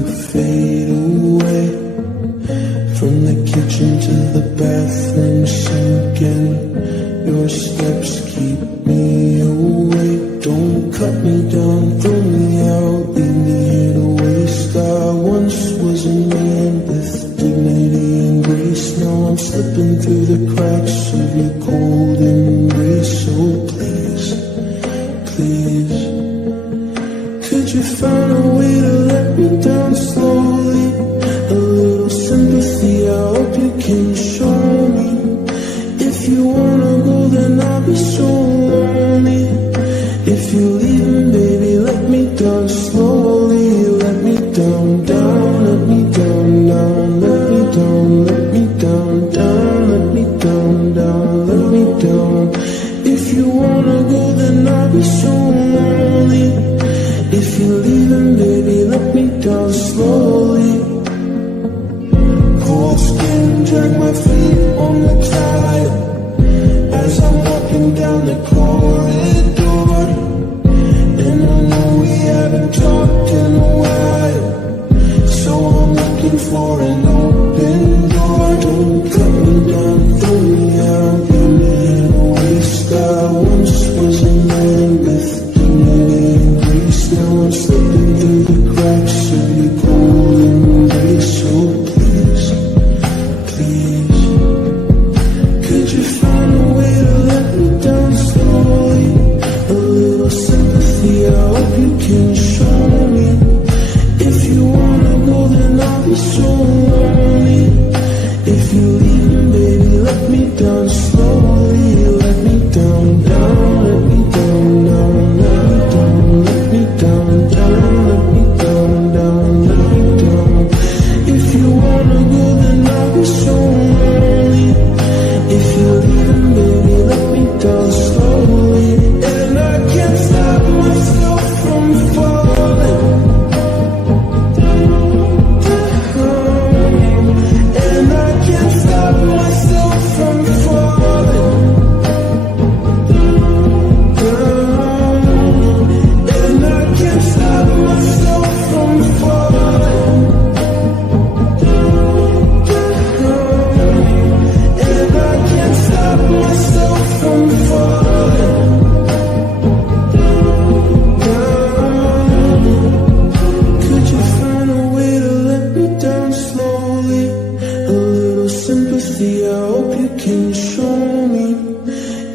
you fade away. From the kitchen to the bathroom sinking, your steps keep me awake. Don't cut me down, throw me out, leave me here to waste. I once was a man with dignity and grace. Now I'm slipping through the cracks of your cold embrace. So please, please, could you find a way to let me down slowly? A little sympathy, I hope you can show me. If you wanna go, then I'll be so lonely. If you're leaving, baby, let me down slowly. Let me down, down, let me down, down, let me down, let me down, down, let me down, down, let me down. If you wanna go, then I'll be so lonely. If you're leaving, baby, let me down slowly. Cold skin, drag my feet on the tile as I'm walking down the corridor. And I know we haven't talked in a while, so I'm looking for an open door. Don't cut me down, throw me out, leave me in a waste. I once was a man with dignity and grace. Now I'm slipping through the cracks of your cold embrace. So please, please, could you find a way to let me down slowly? A little sympathy, I hope you can show me. If you wanna go, then I'll be so lonely. If you're leaving, baby, let me down slowly. Let me down, down, let me down, down, let me down, let me down, down, let me down, down, let me down. If you wanna go, then I'll be so lonely. If you're leaving, baby, let me down slowly. And I can't stop myself from falling. And I can't stop myself from falling. And I can't stop myself from falling. And I can't stop myself from falling. Could you find a way to let me down slowly? A little sympathy, I hope you can show me.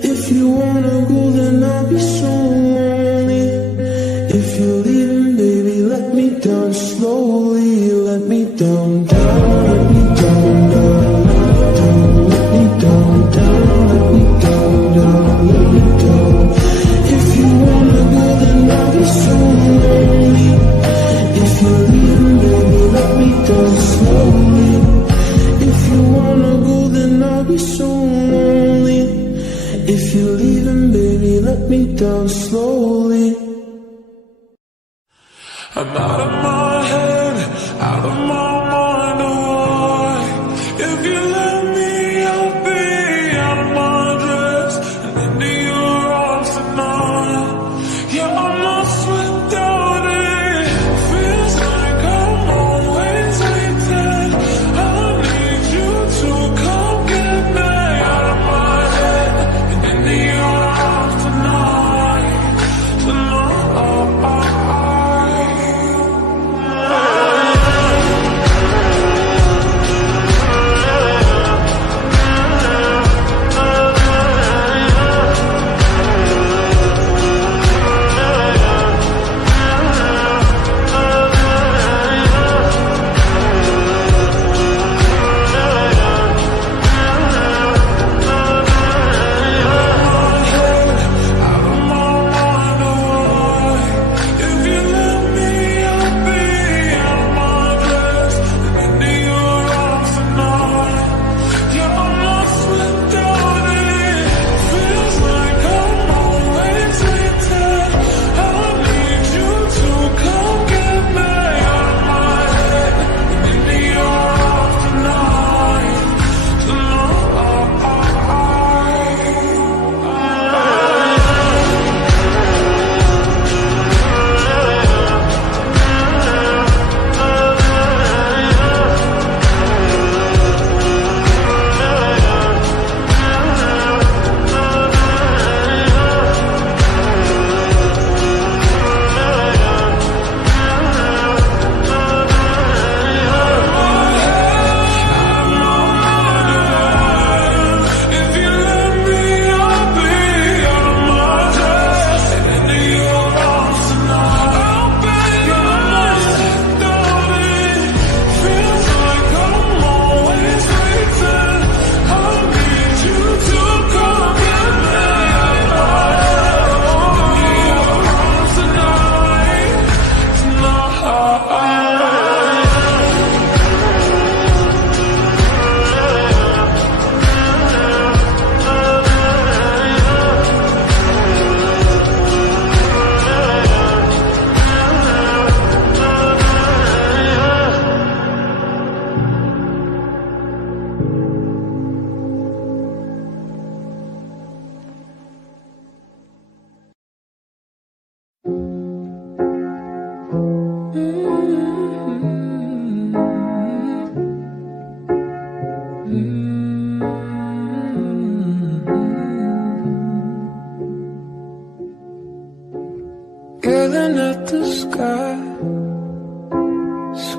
If you wanna go, then I'll be so lonely. If you're leaving, baby, let me down slowly. Let me down, down, let me down, down, let me down, let me down, down, let me down. If you wanna go, then I'll be so lonely. If you're leaving, baby, let me down slowly. If you wanna go, then I'll be so lonely. If you're leaving, baby, let me down slowly. I'm out of my head, out of my mind, oh.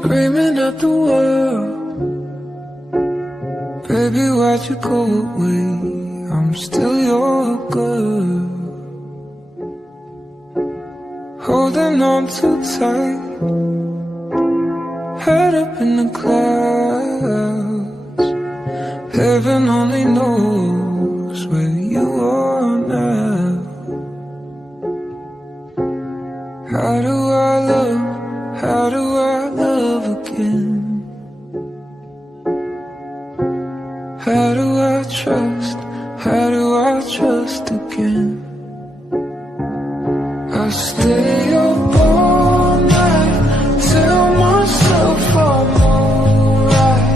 screaming at the world. Baby, why'd you go away? I'm still your girl. Holding on too tight, head up in the clouds. Heaven only knows where you are now. How do I love? How do I love again? How do I trust? How do I trust again? I stay up all night, tell myself I'm alright.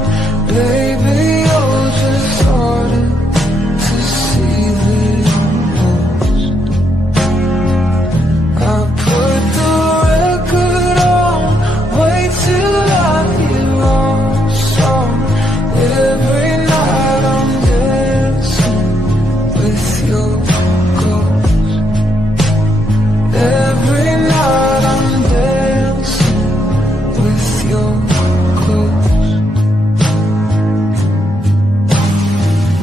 Baby, you're just harder to see than most. I put the record on, wait till I hear our song. Every night I'm dancing with your ghost. Every night I'm dancing with your ghost.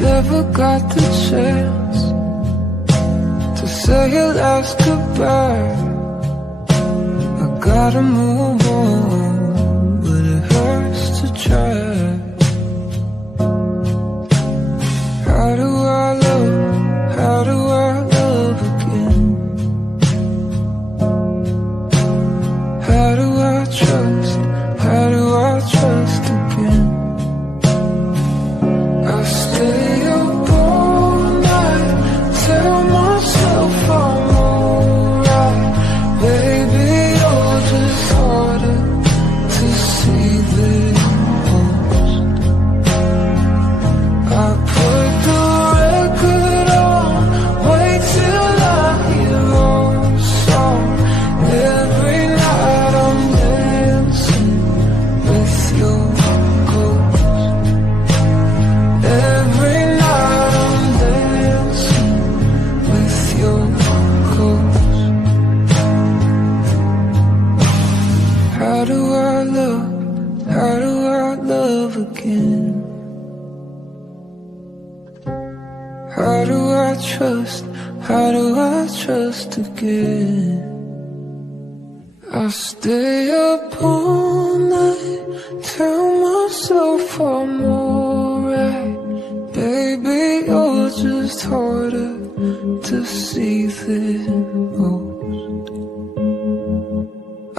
Never got the chance to say your last goodbye. I gotta move on, but it hurts to try. How do I love? How do I love again? How do I trust? How do I trust again? I stay up all night, tell myself I'm alright. Baby, you're just harder to see than most. I put the record on, wait till I hear our song. Every night I'm dancing with your ghost. Every night I'm dancing with your ghost. How do I love? How do I love again? How do I trust? How do I trust again? I stay up all night, tell myself I'm alright. Baby, you're just harder to see than most.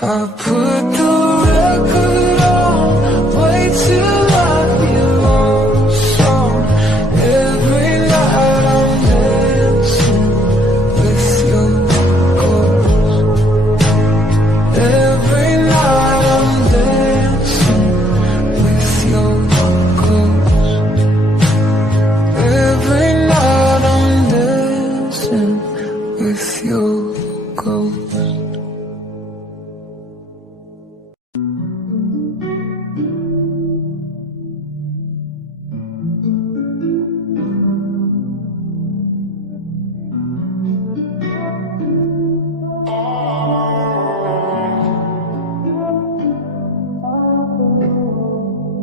I put the record on, wait till I hear our song. Every night I'm dancing with your ghost. Every night I'm dancing with your ghost. Every night I'm dancing with your ghost.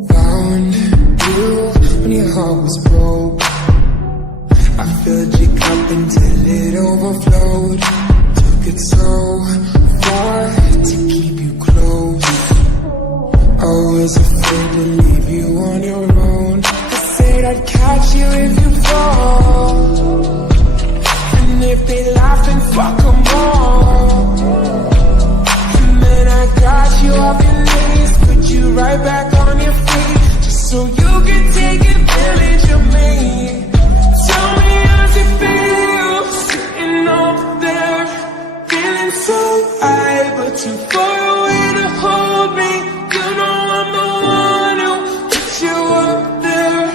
Found you when your heart was broke. I filled your cup until it overflowed. Took it so far to keep you close. I was afraid to leave you on your own. I said I'd catch you if you fall, and if they laugh then fuck 'em all. And then I got you off your knees, put you right back on your feet, just so you can take advantage of me. Tell me how's it feel, sitting up there, feeling so high, but too far away to hold me. You know I'm the one who put you up there.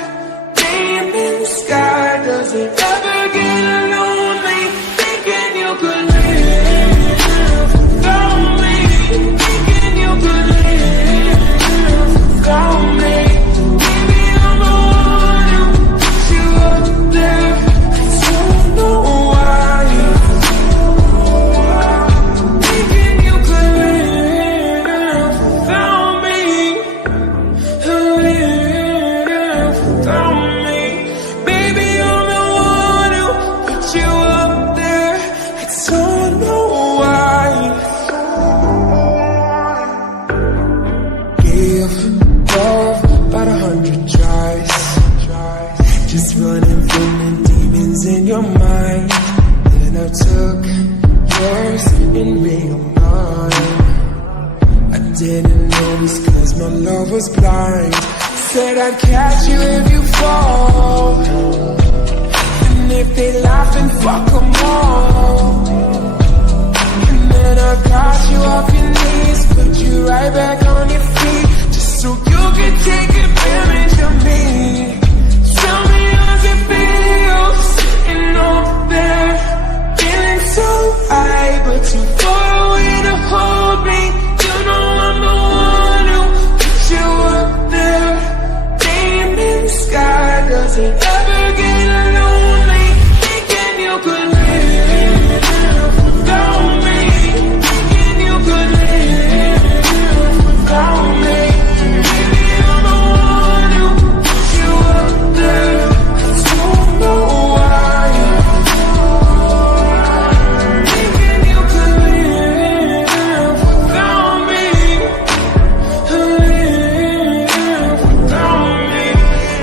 Name in the sky, does it ever get lonely? Thinking you could live without me. Thinking you could live drove about 100 drives, just running from the demons in your mind. Then I took yours and made them mine. I didn't notice cause my love was blind. Said I'd catch you if you fall, and if they laugh then fuck them all. And then I got you off your knees, put you right back on your feet, just so you could take advantage of me. Tell me how's it feel, sitting over there, feeling so high but too far away to hold me. You know I'm the one who put you up there. Name in the sky, does it ever get lonely? Thinking you could live without me, thinking you could live without me. Maybe I'm the one who put you up there. I don't know why. Thinking you could live without me, live without me.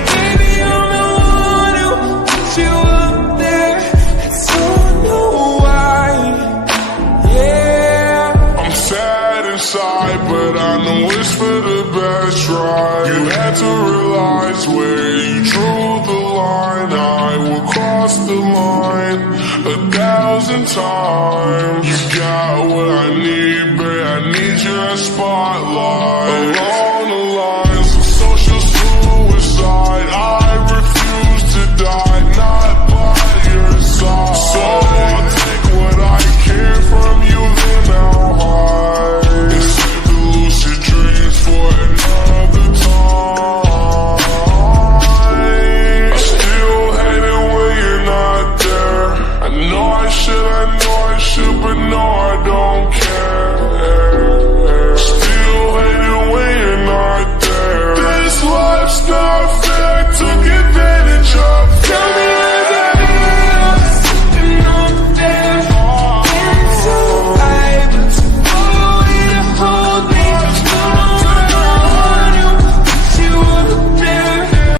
Maybe I'm the one who put you up there. I don't know why. Yeah. I'm sad inside, but I know it's for the best, right? You had to realize where you drew the line. I will cross the line 1,000 times. You got what I need, babe, I need your spotlight. Along the lines of social suicide, I refuse to die, not by your side. So I'll take what I can from you, then I'll hide, and save the lucid dreams for another time. I still hate it when you're not there. I know I should, but no, I don't care.